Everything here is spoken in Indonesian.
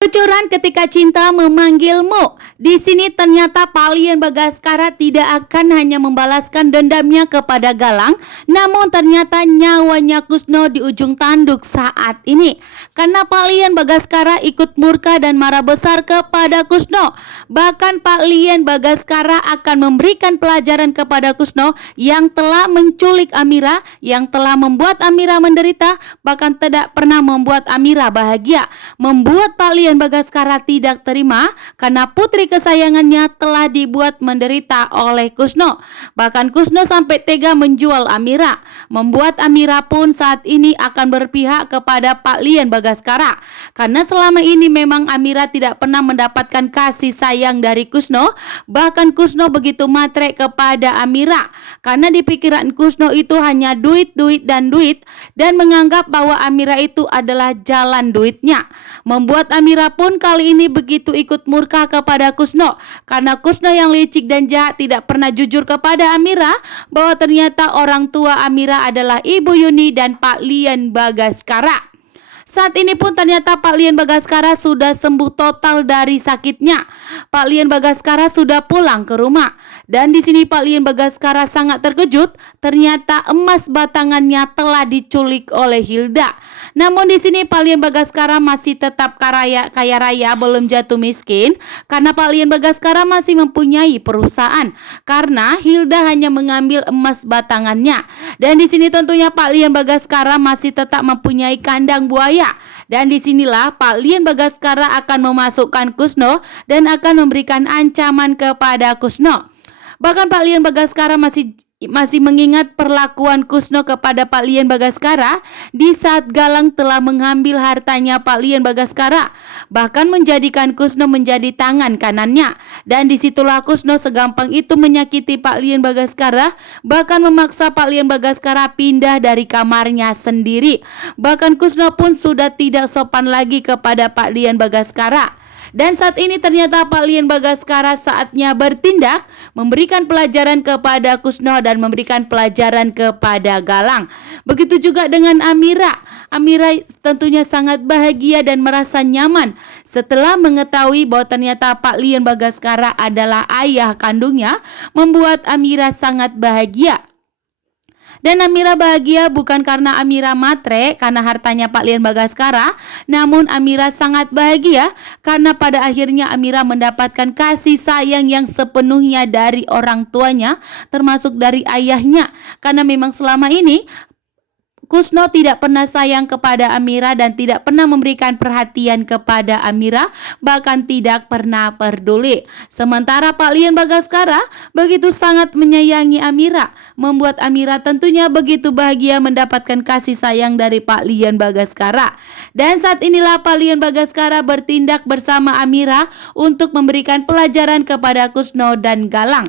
Kejujuran ketika cinta memanggilmu. Di sini ternyata Pak Bagaskara tidak akan hanya membalaskan dendamnya kepada Galang, namun ternyata nyawanya Kusno di ujung tanduk saat ini. Karena Pak Bagaskara ikut murka dan marah besar kepada Kusno. Bahkan Pak Bagaskara akan memberikan pelajaran kepada Kusno yang telah menculik Amira, yang telah membuat Amira menderita, bahkan tidak pernah membuat Amira bahagia. Membuat Pak Bagaskara tidak terima karena putri kesayangannya telah dibuat menderita oleh Kusno. Bahkan Kusno sampai tega menjual Amira, membuat Amira pun saat ini akan berpihak kepada Pak Bagaskara. Karena selama ini memang Amira tidak pernah mendapatkan kasih sayang dari Kusno. Bahkan Kusno begitu matre kepada Amira karena di pikiran Kusno itu hanya duit dan menganggap bahwa Amira itu adalah jalan duitnya. Membuat Amira pun kali ini begitu ikut murka kepada Kusno karena Kusno yang licik dan jahat tidak pernah jujur kepada Amira bahwa ternyata orang tua Amira adalah Ibu Yuni dan Pak Bagaskara. Saat ini pun ternyata Pak Bagaskara sudah sembuh total dari sakitnya. Pak Bagaskara sudah pulang ke rumah. Dan di sini Pak Bagaskara sangat terkejut, ternyata emas batangannya telah diculik oleh Hilda. Namun di sini Pak Bagaskara masih tetap kaya raya, belum jatuh miskin karena Pak Bagaskara masih mempunyai perusahaan. Karena Hilda hanya mengambil emas batangannya. Dan di sini tentunya Pak Bagaskara masih tetap mempunyai kandang buaya. Dan disinilah Pak Bagaskara akan memasukkan Kusno dan akan memberikan ancaman kepada Kusno. Bahkan Pak Bagaskara masih mengingat perlakuan Kusno kepada Pak Bagaskara di saat Galang telah mengambil hartanya Pak Bagaskara, bahkan menjadikan Kusno menjadi tangan kanannya. Dan disitulah Kusno segampang itu menyakiti Pak Bagaskara, bahkan memaksa Pak Bagaskara pindah dari kamarnya sendiri. Bahkan Kusno pun sudah tidak sopan lagi kepada Pak Bagaskara. Dan saat ini ternyata Pak Bagaskara saatnya bertindak, memberikan pelajaran kepada Kusno dan memberikan pelajaran kepada Galang. Begitu juga dengan Amira. Amira tentunya sangat bahagia dan merasa nyaman setelah mengetahui bahwa ternyata Pak Bagaskara adalah ayah kandungnya, membuat Amira sangat bahagia. Dan Amira bahagia bukan karena Amira matre karena hartanya Pak Bagaskara, namun Amira sangat bahagia karena pada akhirnya Amira mendapatkan kasih sayang yang sepenuhnya dari orang tuanya, termasuk dari ayahnya. Karena memang selama ini Kusno tidak pernah sayang kepada Amira dan tidak pernah memberikan perhatian kepada Amira, bahkan tidak pernah peduli. Sementara Pak Bagaskara begitu sangat menyayangi Amira, membuat Amira tentunya begitu bahagia mendapatkan kasih sayang dari Pak Bagaskara. Dan saat inilah Pak Bagaskara bertindak bersama Amira untuk memberikan pelajaran kepada Kusno dan Galang.